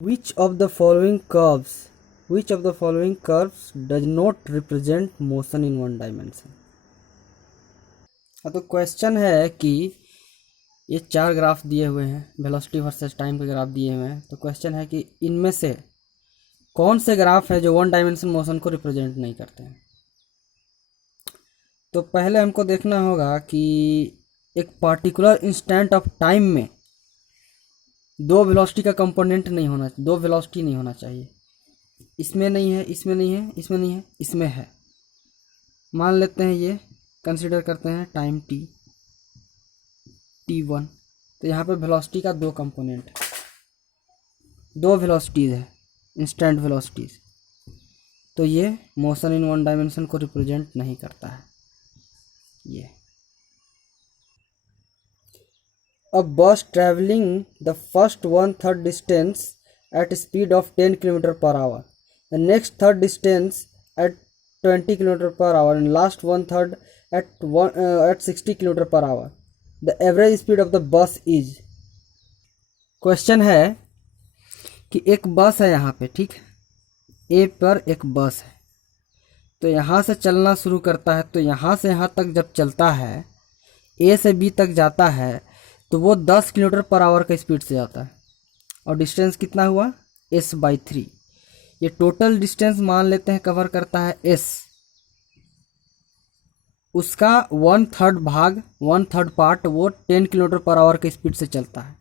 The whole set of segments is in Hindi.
Which of the following curves does not represent motion in one dimension? तो क्वेश्चन है कि ये 4 ग्राफ दिए हुए हैं, वेलोसिटी वर्सेस टाइम के ग्राफ दिए हुए हैं। तो क्वेश्चन है कि इनमें से कौन से ग्राफ है जो वन डायमेंशन मोशन को रिप्रेजेंट नहीं करते हैं। तो पहले हमको देखना होगा कि एक पर्टिकुलर इंस्टेंट ऑफ टाइम में दो वेलोसिटी का कंपोनेंट नहीं होना, दो वेलोसिटी नहीं होना चाहिए। इसमें नहीं है, इसमें नहीं है, इसमें नहीं है, इसमें है। मान लेते हैं ये कंसिडर करते हैं टाइम t1। तो यहाँ पे वेलोसिटी का दो कंपोनेंट, दो वेलोसिटीज़ है, इंस्टेंट वेलोसिटीज़। तो ये मोशन इन वन डायमेंशन को रिप्रेजेंट नहीं करता है। ये A bus traveling the first 1/3 distance at a speed of 10 km per hour, the next third distance at 20 km per hour, and last 1/3 at 60 km per hour. The average speed of the bus is। Question है कि एक बस है यहाँ पे, ठीक है, ए पर एक बस है। तो यहाँ से चलना शुरू करता है, तो यहाँ से यहाँ तक जब चलता है, ए से बी तक जाता है, तो वो 10 किलोमीटर पर आवर का स्पीड से जाता है। और डिस्टेंस कितना हुआ, s/3। ये टोटल डिस्टेंस मान लेते हैं कवर करता है s, उसका 1/3 पार्ट वो 10 किलोमीटर पर आवर के स्पीड से चलता है।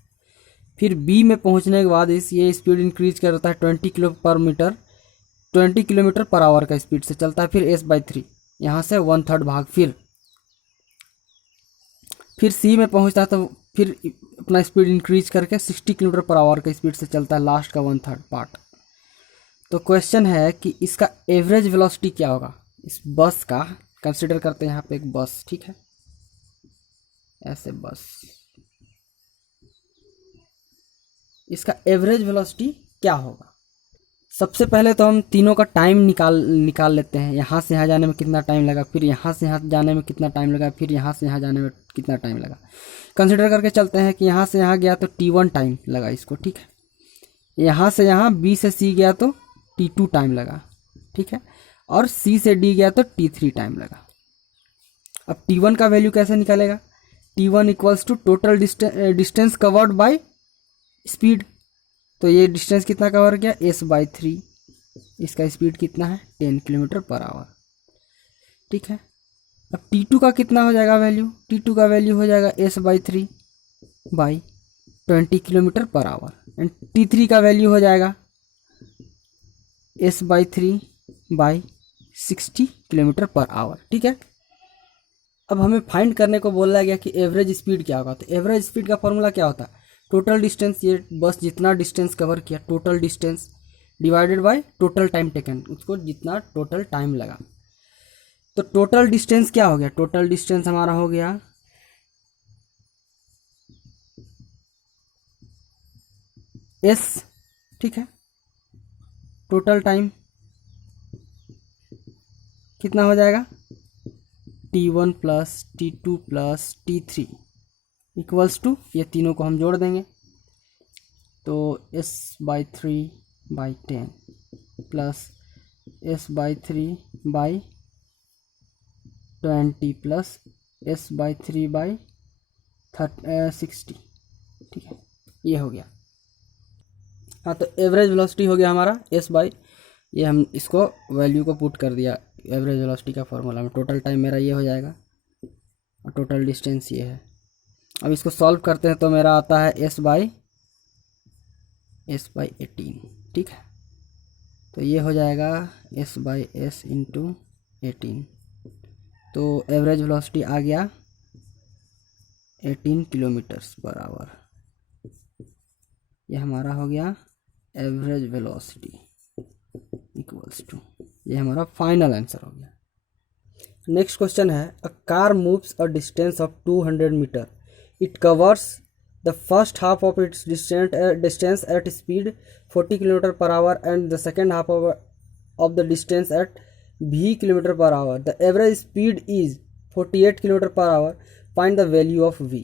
फिर b में पहुंचने के बाद ये स्पीड इंक्रीज करता है 20 किलोमीटर पर आवर का स्पीड से चलता है। फिर s/3 यहाँ से 1/3 भाग, फिर c में पहुंचता है, तो फिर अपना स्पीड इंक्रीज करके 60 किलोमीटर पर आवर का स्पीड से चलता है, लास्ट का 1/3 पार्ट। तो क्वेश्चन है कि इसका एवरेज वेलोसिटी क्या होगा इस बस का। कंसिडर करते हैं यहाँ पे एक बस, ठीक है, ऐसे बस, इसका एवरेज वेलोसिटी क्या होगा। सबसे पहले तो हम तीनों का टाइम निकाल लेते हैं। यहाँ से यहाँ जाने में कितना टाइम लगा, फिर यहाँ से यहाँ जाने में कितना टाइम लगा, फिर यहाँ से यहाँ जाने में कितना टाइम लगा। कंसिडर करके चलते हैं कि यहाँ से यहाँ गया तो t1 टाइम लगा इसको, ठीक है। यहाँ से यहाँ b से c गया तो t2 टाइम लगा, ठीक है। और c से d गया तो t3 टाइम लगा। अब t1 का वैल्यू कैसे निकालेगा, t1 equals to total distance covered by speed. तो ये डिस्टेंस कितना कवर किया, s/3। इसका स्पीड कितना है, 10 किलोमीटर पर आवर, ठीक है। अब t2 का कितना हो जाएगा वैल्यू, t2 का वैल्यू हो जाएगा s/3 by 20 kilometre per hour, and t3 का वैल्यू हो जाएगा s/3 by 60 kilometre per our, ठीक है। अब हमें फाइंड करने को बोला गया कि एवरेज स्पीड क्या होगा। तो एवरेज स्पीड का फॉर्मूला क्या होता है, टोटल डिस्टेंस, ये बस जितना डिस्टेंस कवर किया, total distance divided by total time taken, उसको जितना टोटल टाइम लगा। तो टोटल डिस्टेंस क्या हो गया, टोटल डिस्टेंस हमारा हो गया s, ठीक है। टोटल टाइम कितना हो जाएगा, t1 plus t2 plus t3 equals to, ये तीनों को हम जोड़ देंगे तो s/3 by 10 plus s/3 by 20 plus s/3 by 60, ठीक है, ये हो गया। हाँ, तो एवरेज वेलोसिटी हो गया हमारा s/, ये हम इसको वैल्यू को पुट कर दिया एवरेज वेलोसिटी का फॉर्मूला में। टोटल टाइम मेरा ये हो जाएगा और टोटल डिस्टेंस ये है। अब इसको सॉल्व करते हैं तो मेरा आता है s/18, ठीक है। तो ये हो जाएगा s/s इंटू 18। तो एवरेज वेलोसिटी आ गया 18 किलोमीटर्स पर आवर। ये हमारा हो गया एवरेज वेलोसिटी इक्वल्स टू, ये हमारा फाइनल आंसर हो गया। नेक्स्ट क्वेश्चन है, a car moves a distance of 200 metre, it covers the first half of its distance at speed 40 kilometre per hour and the second half of the distance at v kilometre per hour. The average speed is 48 kilometre per hour, find the value of v।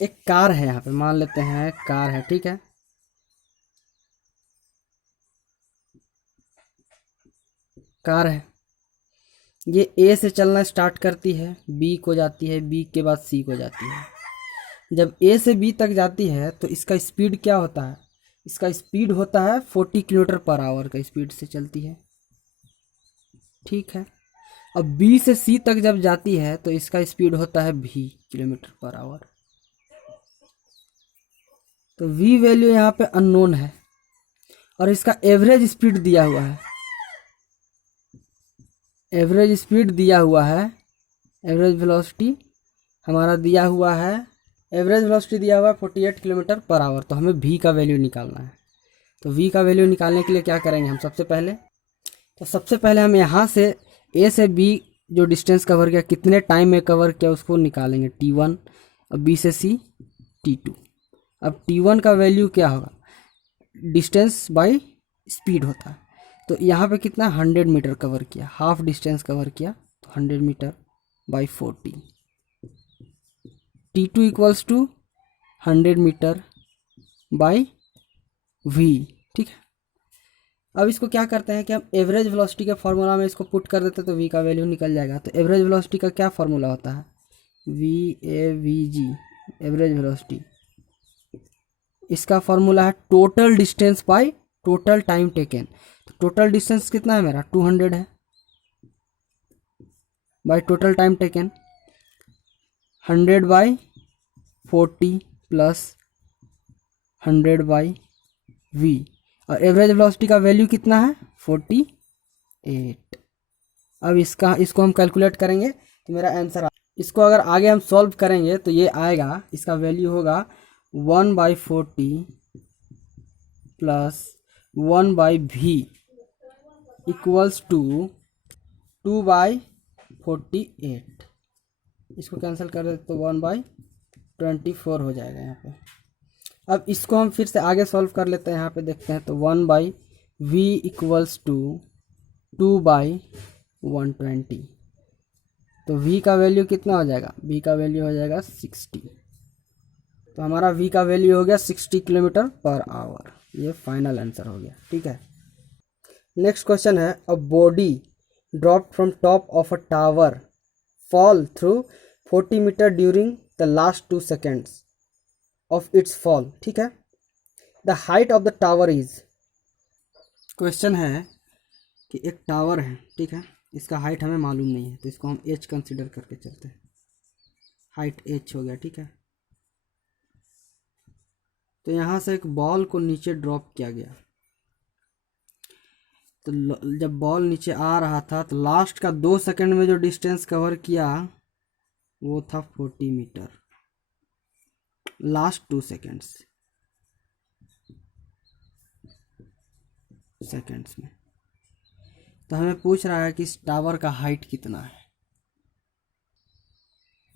एक कार है, यहाँ पे मान लेते हैं कार है, ठीक है। कार है, ये ए से चलना स्टार्ट करती है, बी को जाती है, बी के बाद सी को जाती है। जब ए से बी तक जाती है तो इसका स्पीड क्या होता है, इसका स्पीड होता है 40 किलोमीटर पर आवर का स्पीड से चलती है, ठीक है। अब बी से सी तक जब जाती है तो इसका स्पीड होता है भी किलोमीटर पर आवर। तो v वैल्यू यहाँ पे अननोन है और इसका एवरेज स्पीड दिया हुआ है, एवरेज स्पीड दिया हुआ है, एवरेज वेलोसिटी हमारा दिया हुआ है, एवरेज वेलोसिटी दिया हुआ है 48 किलोमीटर पर आवर। तो हमें v का वैल्यू निकालना है। तो v का वैल्यू निकालने के लिए क्या करेंगे हम, सबसे पहले हम यहाँ से a से b जो डिस्टेंस कवर किया, कितने टाइम में कवर किया उसको निकालेंगे, t1। अब b से c t2। अब t1 का वैल्यू क्या होगा, डिस्टेंस बाय स्पीड होता है। तो यहाँ पे कितना 100 मीटर कवर किया, हाफ डिस्टेंस कवर किया, तो 100 metre by 40। t2 equals to 100 metre by v, ठीक है। अब इसको क्या करते हैं कि हम एवरेज वेलोसिटी के फार्मूला में इसको पुट कर देते हैं तो v का वैल्यू निकल जाएगा। तो एवरेज वेलोसिटी का क्या फार्मूला होता है, VAVG एवरेज वेलोसिटी, इसका फार्मूला है total distance by total time taken. तो टोटल डिस्टेंस कितना है मेरा 200 है, by total time taken 100 by 40 plus 100 by v, और एवरेज वेलोसिटी का वैल्यू कितना है 48। अब इसको हम कैलकुलेट करेंगे तो मेरा आंसर, इसको अगर आगे हम सॉल्व करेंगे तो ये आएगा, इसका वैल्यू होगा 1/40 प्लस 1/v इक्वल्स टू 2/48। इसको कैंसिल कर दे तो 1/24 हो जाएगा यहाँ पे। अब इसको हम फिर से आगे सॉल्व कर लेते हैं, यहाँ पे देखते हैं तो 1/v इक्वल्स टू 2/120। तो v का वैल्यू कितना हो जाएगा, v का वैल्यू हो जाएगा 60। तो हमारा v का वैल्यू हो गया 60 किलोमीटर पर आवर। ये फाइनल आंसर हो गया, ठीक है। नेक्स्ट क्वेश्चन है, a body drop from top of a tower fall through 40 metre during the last 2 seconds of its fall, ठीक है। The height of the tower is, question है कि एक टावर है, ठीक है, इसका हाइट हमें मालूम नहीं है तो इसको हम h कंसिडर करके चलते हैं, हाइट h हो गया, ठीक है। तो यहाँ से एक बॉल को नीचे ड्रॉप किया गया, तो जब बॉल नीचे आ रहा था तो लास्ट का 2 सेकंड में जो डिस्टेंस कवर किया वो था 40 मीटर, लास्ट 2 सेकंड्स में। तो हमें पूछ रहा है कि इस टावर का हाइट कितना है।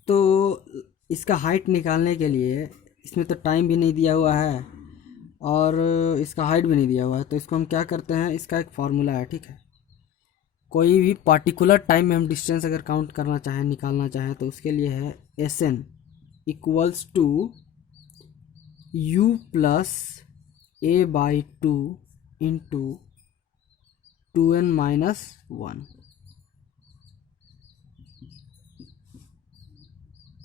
तो इसका हाइट निकालने के लिए, इसमें तो टाइम भी नहीं दिया हुआ है और इसका हाइट भी नहीं दिया हुआ है, तो इसको हम क्या करते हैं, इसका एक फार्मूला है, ठीक है। कोई भी पार्टिकुलर टाइम में हम डिस्टेंस अगर काउंट करना चाहें, निकालना चाहें, तो उसके लिए है SN equals to U plus A/2 into 2n-1।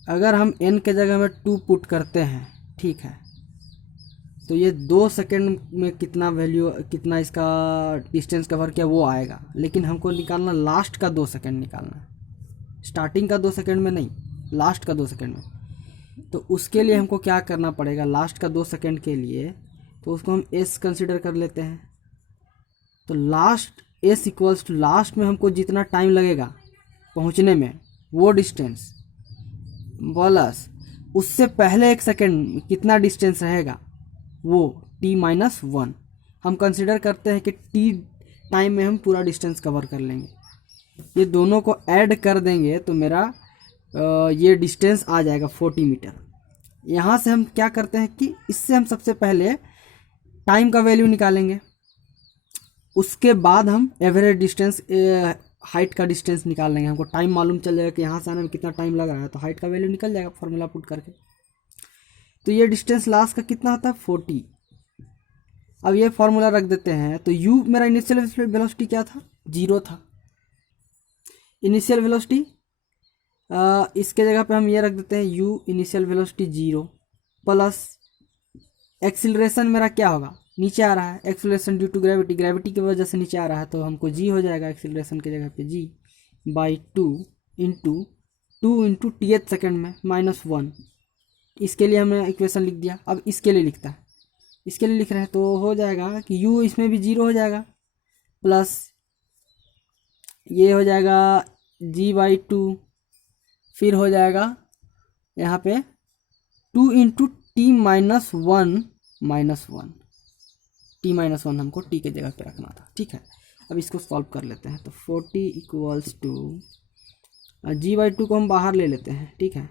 अगर हम n के जगह में 2 पुट करते हैं, ठीक है, तो ये 2 सेकंड में कितना इसका डिस्टेंस कवर किया वो आएगा। लेकिन हमको निकालना लास्ट का 2 सेकंड निकालना है, स्टार्टिंग का 2 सेकंड में नहीं, लास्ट का 2 सेकंड में। तो उसके लिए हमको क्या करना पड़ेगा, लास्ट का 2 सेकंड के लिए तो उसको हम s कंसिडर कर लेते हैं। तो last s equals to last में हमको जितना टाइम लगेगा पहुंचने में वो डिस्टेंस प्लस उससे पहले 1 सेकंड कितना डिस्टेंस रहेगा वो t-1 हम कंसिडर करते हैं कि t टाइम में हम पूरा डिस्टेंस कवर कर लेंगे। ये दोनों को ऐड कर देंगे तो मेरा ये डिस्टेंस आ जाएगा 40 मीटर। यहाँ से हम क्या करते हैं कि इससे हम सबसे पहले टाइम का वैल्यू निकालेंगे, उसके बाद हम एवरेज डिस्टेंस हाइट का डिस्टेंस निकाल लेंगे। हमको टाइम मालूम चल जाएगा कि यहाँ से आने में कितना टाइम लग रहा है, तो हाइट का वैल्यू निकल जाएगा फॉर्मूला पुट करके। तो ये डिस्टेंस लास्ट का कितना होता है 40। अब ये फार्मूला रख देते हैं तो u मेरा इनिशियल वेलोसिटी क्या था 0 था, इनिशियल वेलोसिटी, इसके जगह पे हम ये रख देते हैं u initial velocity 0 plus acceleration मेरा क्या होगा, नीचे आ रहा है, acceleration due to gravity, gravity की वजह से नीचे आ रहा है, तो हमको g हो जाएगा एक्सिलरेशन की जगह पे g बाई 2 इंटू टीएथ सेकेंड में -1। इसके लिए हमने इक्वेशन लिख दिया। अब इसके लिए लिखता है, इसके लिए लिख रहे हैं तो हो जाएगा कि u इसमें भी 0 हो जाएगा प्लस ये हो जाएगा g/2, फिर हो जाएगा यहाँ पे 2 × t-1 t-1 हमको t के जगह पे रखना था। ठीक है, अब इसको सॉल्व कर लेते हैं। तो 40 इक्वल्स टू g/2 को हम बाहर ले लेते हैं। ठीक है,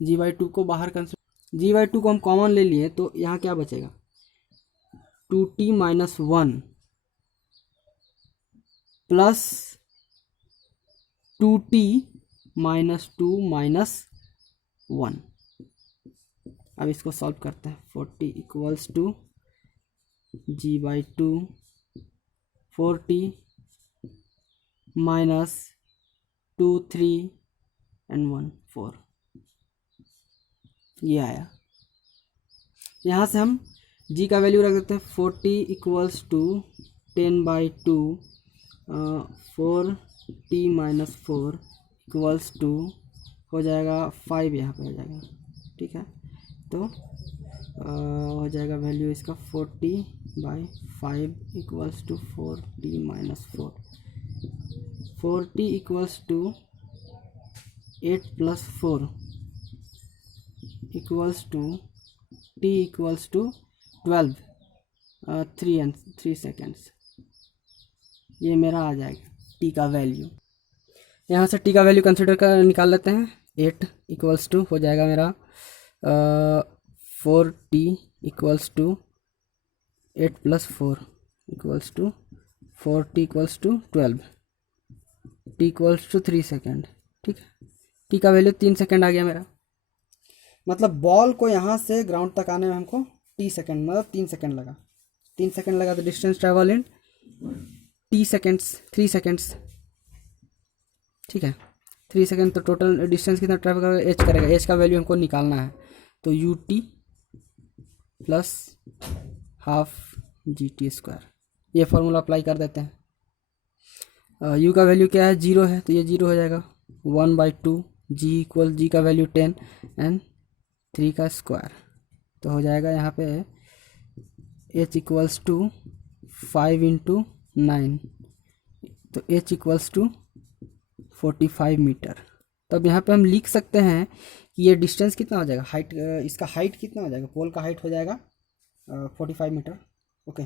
g/2 को बाहर g/2 को हम कॉमन ले लिए तो यहाँ क्या बचेगा 2t-1 प्लस 2t-2 -1। अब इसको सॉल्व करते हैं। 40 equals to g/2 40 minus 2 3 and 1 4, ये आया। यहाँ से हम g का वैल्यू रख देते हैं। 40 equals to 10/2 4t-4 equals to हो जाएगा 5, यहाँ पे हो जाएगा। ठीक है, तो हो जाएगा वैल्यू इसका 40/5 equals to 4t-4। 4t equals to 8 + 4 equals to t equals to 12 3 seconds. ये मेरा आ जाएगा t का वैल्यू। यहाँ से t का वैल्यू कंसिडर कर निकाल लेते हैं। 8 इक्वल्स टू हो जाएगा मेरा 4t equals to 8 + 4 equals to 4t equals to 12 t equals to 3 second. ठीक है, t का वैल्यू 3 सेकेंड आ गया मेरा। मतलब बॉल को यहाँ से ग्राउंड तक आने में हमको t सेकेंड मतलब 3 सेकेंड लगा। 3 सेकेंड लगा तो distance travel in t seconds 3 seconds. ठीक है, 3 सेकेंड तो टोटल डिस्टेंस कितना ट्रैवल करेगा, h करेगा। h का वैल्यू हमको निकालना है, तो ut प्लस हाफ GT², ये फॉर्मूला अप्लाई कर देते हैं। u का वैल्यू क्या है 0 है, तो ये 0 हो जाएगा। 1/2 g का वैल्यू 10 एंड 3 का स्क्वायर, तो हो जाएगा यहाँ पे h इक्वल्स टू 5 × 9, तो h इक्वल्स टू 45 मीटर। तो अब यहाँ पे हम लिख सकते हैं कि ये डिस्टेंस कितना हो जाएगा, हाइट, इसका हाइट कितना हो जाएगा, पोल का हाइट हो जाएगा 45 मीटर। ओके।